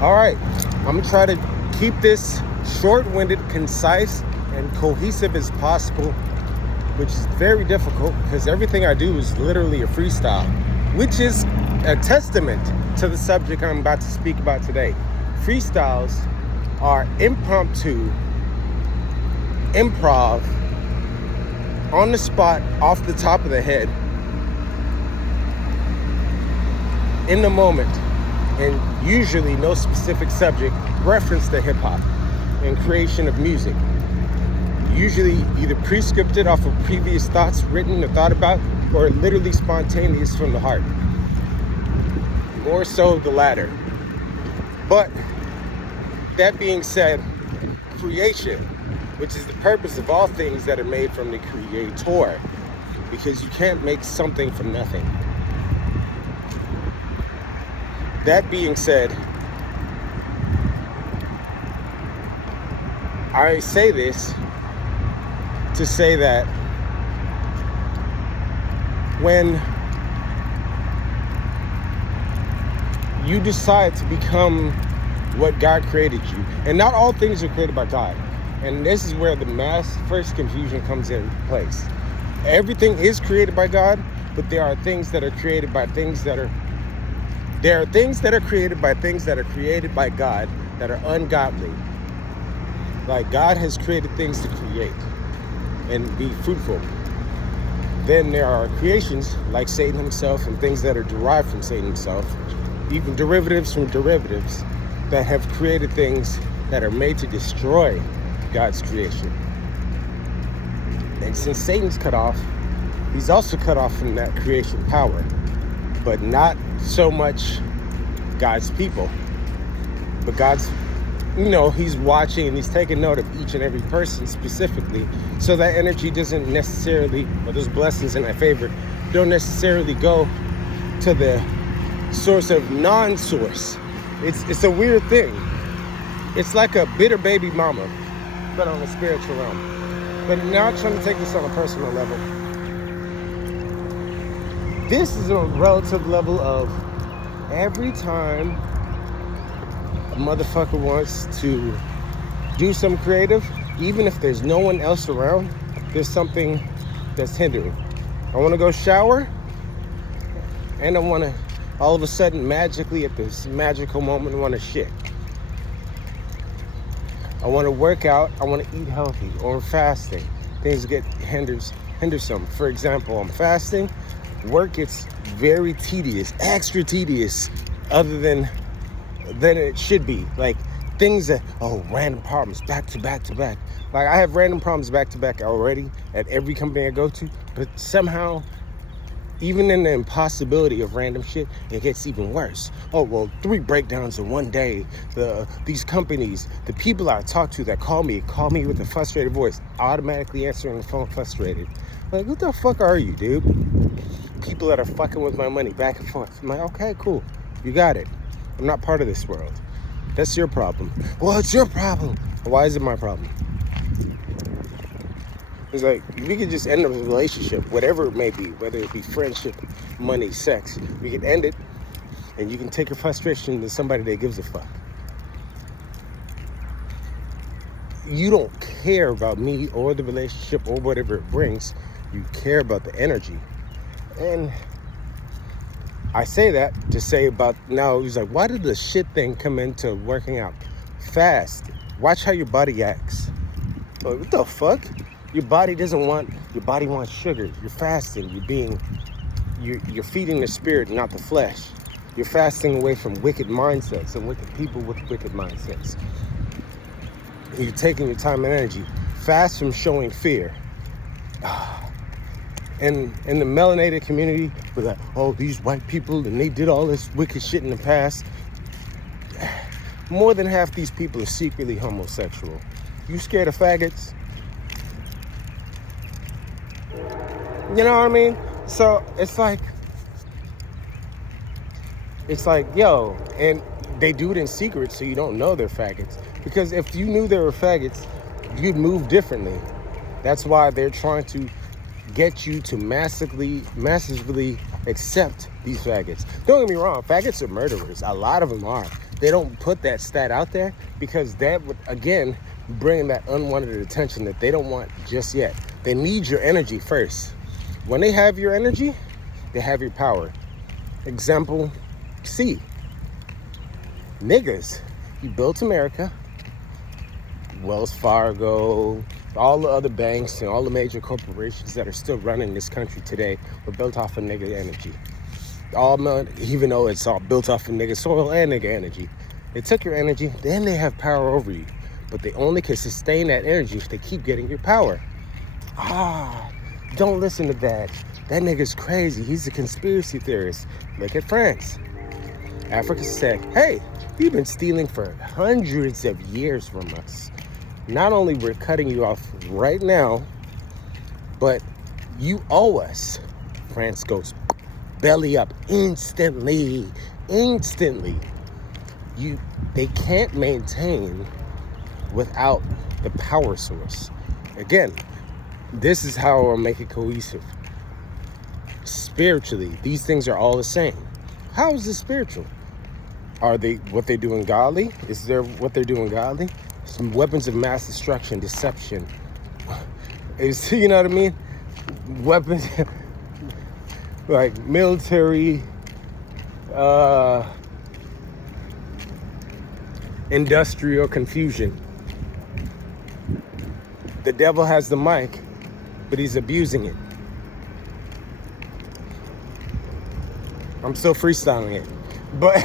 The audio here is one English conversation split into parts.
All right, I'm gonna try to keep this short-winded, concise, and cohesive as possible, which is very difficult because everything I do is literally a freestyle, which is a testament to the subject I'm about to speak about today. Freestyles are impromptu, improv, on the spot, off the top of the head, in the moment, and usually no specific subject, reference to hip-hop and creation of music. Usually either pre-scripted off of previous thoughts written or thought about, or literally spontaneous from the heart. More so the latter. But that being said, creation, which is the purpose of all things that are made from the creator, because you can't make something from nothing. That being said, I say this to say that when you decide to become what God created you, and not all things are created by God, and this is where the mass first confusion comes in place. Everything is created by God, but there are things that are created by things that are created by things that are created by God that are ungodly. Like God has created things to create and be fruitful. Then there are creations like Satan himself and things that are derived from Satan himself, even derivatives from derivatives that have created things that are made to destroy God's creation. And since Satan's cut off, he's also cut off from that creation power, but not so much God's people. But God's, he's watching and he's taking note of each and every person specifically, so that energy doesn't necessarily, or those blessings in that favor, don't necessarily go to the source of non-source. It's a weird thing. It's like a bitter baby mama, but on a spiritual realm. But now I'm trying to take this on a personal level. This is a relative level of every time a motherfucker wants to do some creative, even if there's no one else around, there's something that's hindering. I want to go shower, and I want to all of a sudden magically at this magical moment want to shit. I want to work out, I want to eat healthy, or I'm fasting. Things get hindersome. For example, I'm fasting, work gets very tedious, extra tedious, other than it should be. Like things that, random problems back to back to back. Like I have random problems back to back already at every company I go to, but somehow, even in the impossibility of random shit, it gets even worse. 3 breakdowns in one day. These companies, the people I talk to that call me with a frustrated voice, automatically answering the phone frustrated. Like, what the fuck are you, dude? People that are fucking with my money back and forth. I'm like, okay, cool. You got it. I'm not part of this world. That's your problem. Well, it's your problem. Why is it my problem? It's like, we could just end a relationship, whatever it may be, whether it be friendship, money, sex. We can end it, and you can take your frustration to somebody that gives a fuck. You don't care about me or the relationship or whatever it brings. You care about the energy. And I say that to say about now, he's like, why did the shit thing come into working out? Fast. Watch how your body acts. Like, what the fuck? Your body wants sugar. You're fasting. You're feeding the spirit, not the flesh. You're fasting away from wicked mindsets and wicked people with wicked mindsets. You're taking your time and energy. Fast from showing fear. And in the melanated community, we're like, these white people, and they did all this wicked shit in the past. More than half these people are secretly homosexual. You scared of faggots? You know what I mean? So it's like, yo, and they do it in secret so you don't know they're faggots. Because if you knew they were faggots, you'd move differently. That's why they're trying to get you to massively accept these faggots. Don't get me wrong, faggots are murderers. A lot of them are. They don't put that stat out there because that would, again, bring that unwanted attention that they don't want just yet. They need your energy first. When they have your energy, they have your power. Example C. Niggas. You built America. Wells Fargo, all the other banks and all the major corporations that are still running this country today were built off of nigga energy. Even though it's all built off of nigga soil and nigga energy. They took your energy, then they have power over you. But they only can sustain that energy if they keep getting your power. Don't listen to that. That nigga's crazy. He's a conspiracy theorist. Look at France. Africa said, hey, you've been stealing for hundreds of years from us. Not only we're cutting you off right now, but you owe us. France goes belly up instantly. They can't maintain without the power source. Again, this is how I'll make it cohesive. Spiritually, these things are all the same. How is this spiritual? Are they what they're doing godly? Is there what they're doing godly? Some weapons of mass destruction, deception. You know what I mean? Weapons like military, industrial confusion. The devil has the mic, but he's abusing it. I'm still freestyling it. But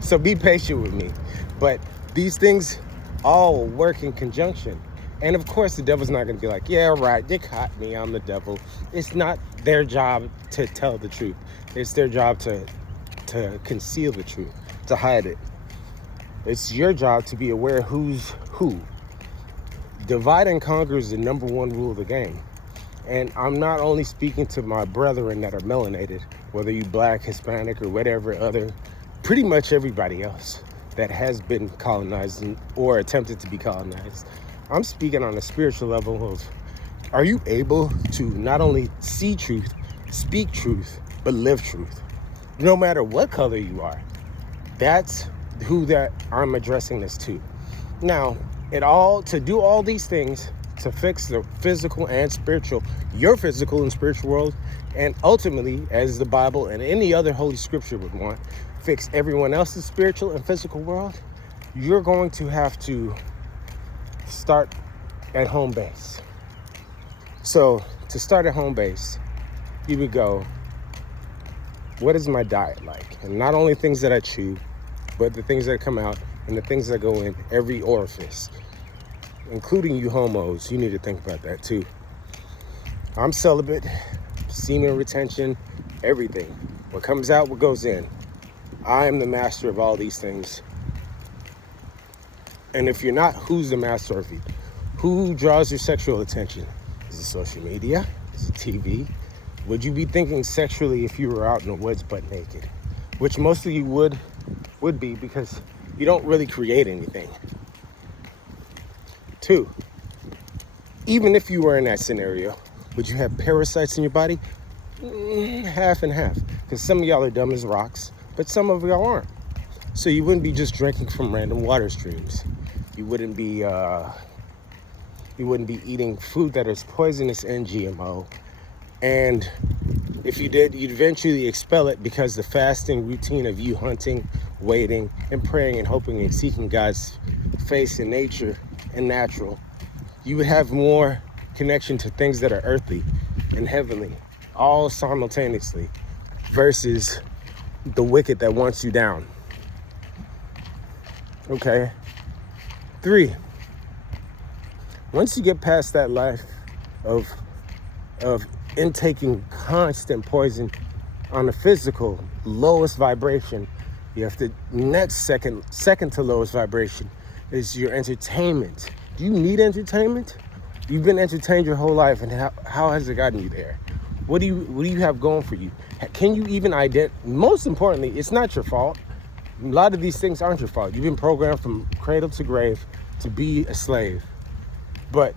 so be patient with me. But these things all work in conjunction. And of course the devil's not going to be like, yeah, right, you caught me, I'm the devil. It's not their job to tell the truth. It's their job to conceal the truth, to hide it. It's your job to be aware who's who. Divide and conquer is the number one rule of the game. And I'm not only speaking to my brethren that are melanated, whether you black, Hispanic, or whatever other, pretty much everybody else that has been colonized or attempted to be colonized. I'm speaking on a spiritual level of, are you able to not only see truth, speak truth, but live truth? No matter what color you are. That's who that I'm addressing this to. Now, to do all these things, to fix the physical and spiritual, your physical and spiritual world, and ultimately, as the Bible and any other holy scripture would want, fix everyone else's spiritual and physical world, you're going to have to start at home base. So to start at home base, you would go, what is my diet like? And not only things that I chew, but the things that come out and the things that go in every orifice, including you homos. You need to think about that too. I'm celibate, semen retention, everything. What comes out, what goes in. I am the master of all these things. And if you're not, who's the master of you? Who draws your sexual attention? Is it social media? Is it TV? Would you be thinking sexually if you were out in the woods butt naked? Which most of you would be, because you don't really create anything. 2, even if you were in that scenario, would you have parasites in your body? Half and half, because some of y'all are dumb as rocks, but some of y'all aren't. So you wouldn't be just drinking from random water streams. You wouldn't be eating food that is poisonous and GMO. And if you did, you'd eventually expel it, because the fasting routine of you hunting, waiting, and praying and hoping and seeking God's face in nature and natural, you would have more connection to things that are earthly and heavenly, all simultaneously, versus the wicked that wants you down. Okay. 3, once you get past that life of intaking constant poison on the physical lowest vibration, you have to, next second to lowest vibration is your entertainment. Do you need entertainment? You've been entertained your whole life, and how has it gotten you there? What do you have going for you? Can you even most importantly, it's not your fault. A lot of these things aren't your fault. You've been programmed from cradle to grave to be a slave. But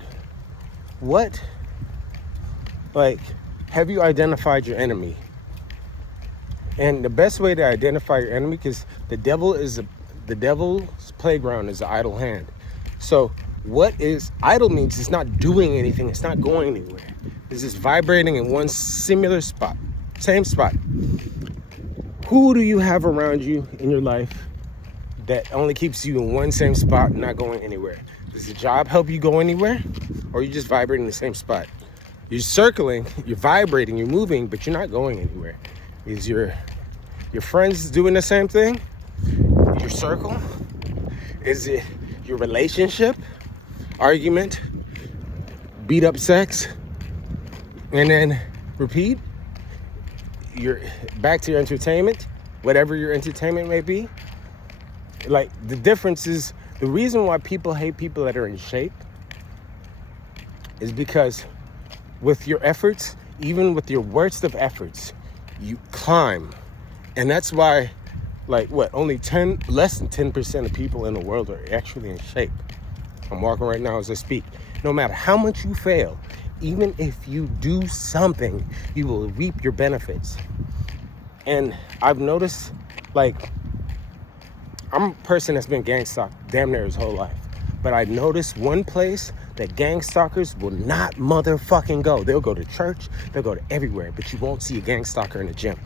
have you identified your enemy? And the best way to identify your enemy, because the devil is the devil's playground is the idle hand. So what is idle means it's not doing anything. It's not going anywhere. It's just vibrating in one similar spot, same spot. Who do you have around you in your life that only keeps you in one same spot, not going anywhere? Does the job help you go anywhere? Or are you just vibrating in the same spot? You're circling, you're vibrating, you're moving, but you're not going anywhere. Is your friends doing the same thing? Your circle? Is it your relationship? Argument? Beat up sex? And then repeat? You're back to your entertainment, whatever your entertainment may be. Like, the difference is, the reason why people hate people that are in shape is because with your efforts, even with your worst of efforts, you climb. And that's why, like, only less than 10% of people in the world are actually in shape. I'm walking right now as I speak. No matter how much you fail, even if you do something, you will reap your benefits. And I've noticed, like, I'm a person that's been gang stalked damn near his whole life. But I noticed one place that gang stalkers will not motherfucking go. They'll go to church, they'll go to everywhere, but you won't see a gang stalker in the gym.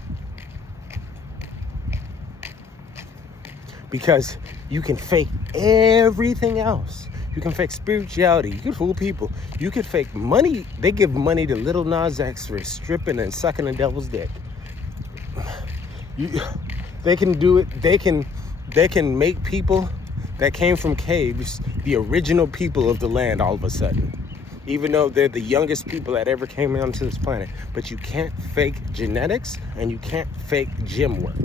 Because you can fake everything else. You can fake spirituality. You can fool people. You can fake money. They give money to Lil Nas X for stripping and sucking the devil's dick. They can do it. They can make people that came from caves the original people of the land all of a sudden, even though they're the youngest people that ever came onto this planet. But you can't fake genetics and you can't fake gym work.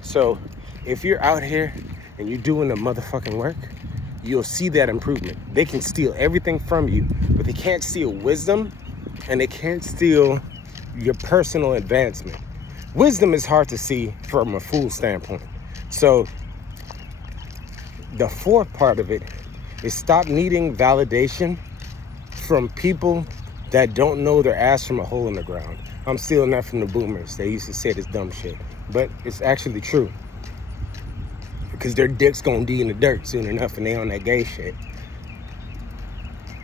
So if you're out here and you're doing the motherfucking work, you'll see that improvement. They can steal everything from you, but they can't steal wisdom and they can't steal your personal advancement. Wisdom is hard to see from a fool standpoint. So the fourth part of it is stop needing validation from people that don't know their ass from a hole in the ground. I'm stealing that from the boomers. They used to say this dumb shit, but it's actually true. Because their dick's gonna be in the dirt soon enough and they on that gay shit.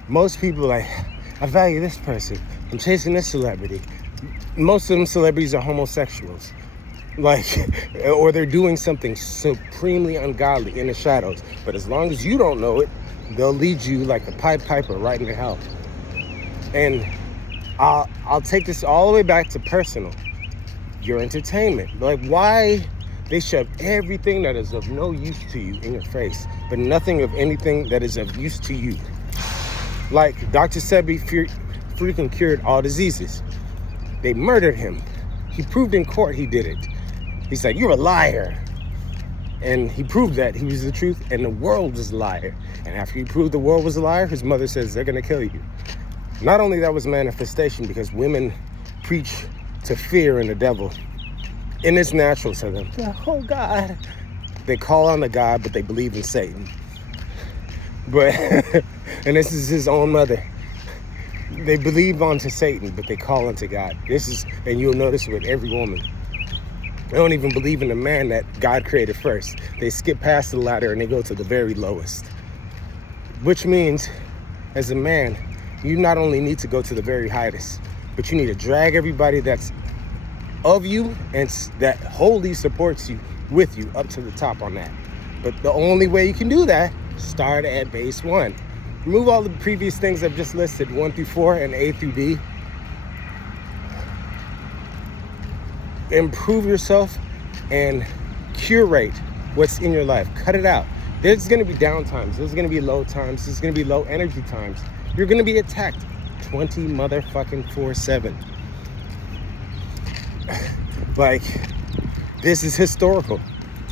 Most people like, I value this person. I'm chasing this celebrity. Most of them celebrities are homosexuals. Like, or they're doing something supremely ungodly in the shadows. But as long as you don't know it, they'll lead you like a Pied Piper right into hell. And I'll take this all the way back to personal. Your entertainment. Like, why they shove everything that is of no use to you in your face, but nothing of anything that is of use to you. Like, Dr. Sebi freaking cured all diseases. They murdered him. He proved in court he did it. He's like, you're a liar. And he proved that he was the truth and the world was a liar. And after he proved the world was a liar, his mother says, they're gonna kill you. Not only that was manifestation, because women preach to fear and the devil. And it's natural to them. Oh God. They call on the God, but they believe in Satan. But, and this is his own mother. They believe onto Satan, but they call unto God. And you'll notice with every woman. They don't even believe in the man that God created first. They skip past the ladder and they go to the very lowest. Which means, as a man, you not only need to go to the very highest, but you need to drag everybody that's of you and that wholly supports you with you up to the top on that. But the only way you can do that, start at base 1. Remove all the previous things I've just listed, 1 through 4 and A through D. Improve yourself and curate what's in your life. Cut it out. There's gonna be down times. There's gonna be low times. There's gonna be low energy times. You're gonna be attacked 20 motherfucking 4/7. Like, this is historical.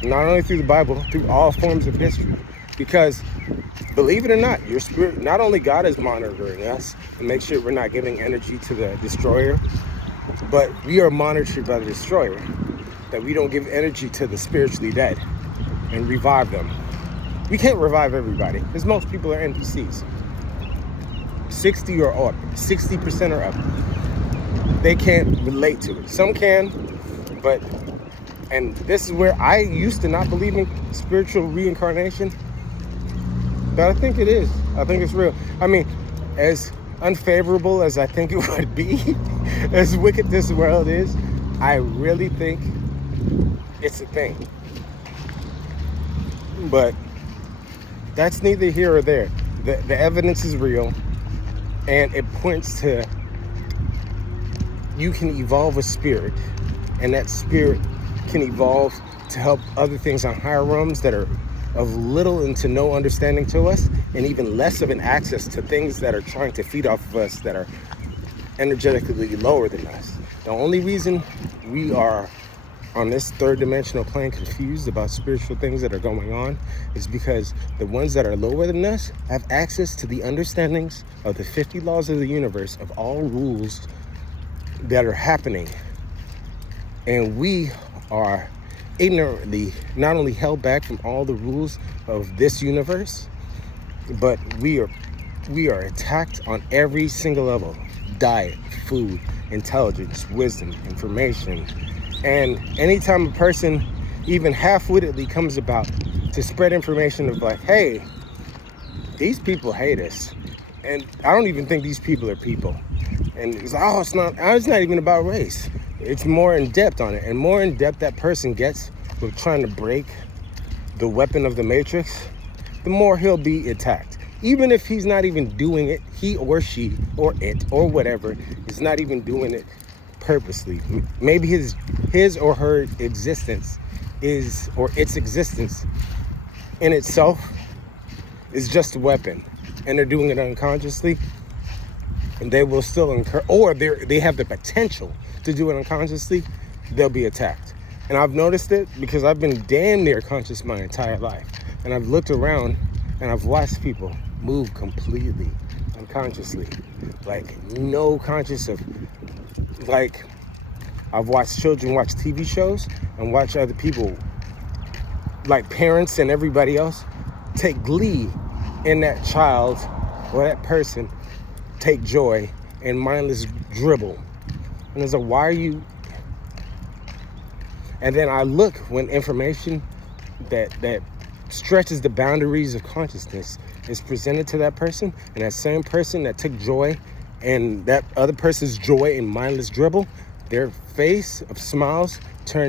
Not only through the Bible, through all forms of history. Because, believe it or not, your spirit, not only God is monitoring us to make sure we're not giving energy to the destroyer, but we are monitored by the destroyer, that we don't give energy to the spiritually dead and revive them. We can't revive everybody, because most people are NPCs. 60 or up, 60% or up. They can't relate to it. Some can, but And this is where I used to not believe in spiritual reincarnation, but I think it is. I think it's real. I mean, as unfavorable as I think it would be, as wicked this world is, I really think it's a thing. But that's neither here or there. The evidence is real, and it points to you can evolve a spirit, and that spirit can evolve to help other things on higher realms that are of little into no understanding to us, and even less of an access to things that are trying to feed off of us that are energetically lower than us. The only reason we are on this third dimensional plane confused about spiritual things that are going on is because the ones that are lower than us have access to the understandings of the 50 laws of the universe, of all rules that are happening. And we are ignorantly not only held back from all the rules of this universe, but we are attacked on every single level: diet, food, intelligence, wisdom, information. And anytime a person even half-wittedly comes about to spread information of like, hey, these people hate us, and I don't even think these people are people, and it's like, oh, it's not even about race. It's more in depth on it, and more in depth that person gets with trying to break the weapon of the matrix, the more he'll be attacked. Even if he's not even doing it, he or she or it or whatever is not even doing it purposely. Maybe his or her existence is, or its existence in itself is just a weapon, and they're doing it unconsciously, and they will still incur, or they have the potential to do it unconsciously, they'll be attacked. And I've noticed it because I've been damn near conscious my entire life, and I've looked around and I've watched people move completely unconsciously, like no conscious of, like I've watched children watch TV shows and watch other people, like parents and everybody else, take glee in that child or that person, take joy in mindless dribble. And it's like, why are you? And then I look when information that stretches the boundaries of consciousness is presented to that person, and that same person that took joy in that other person's joy in mindless dribble, their face of smiles turns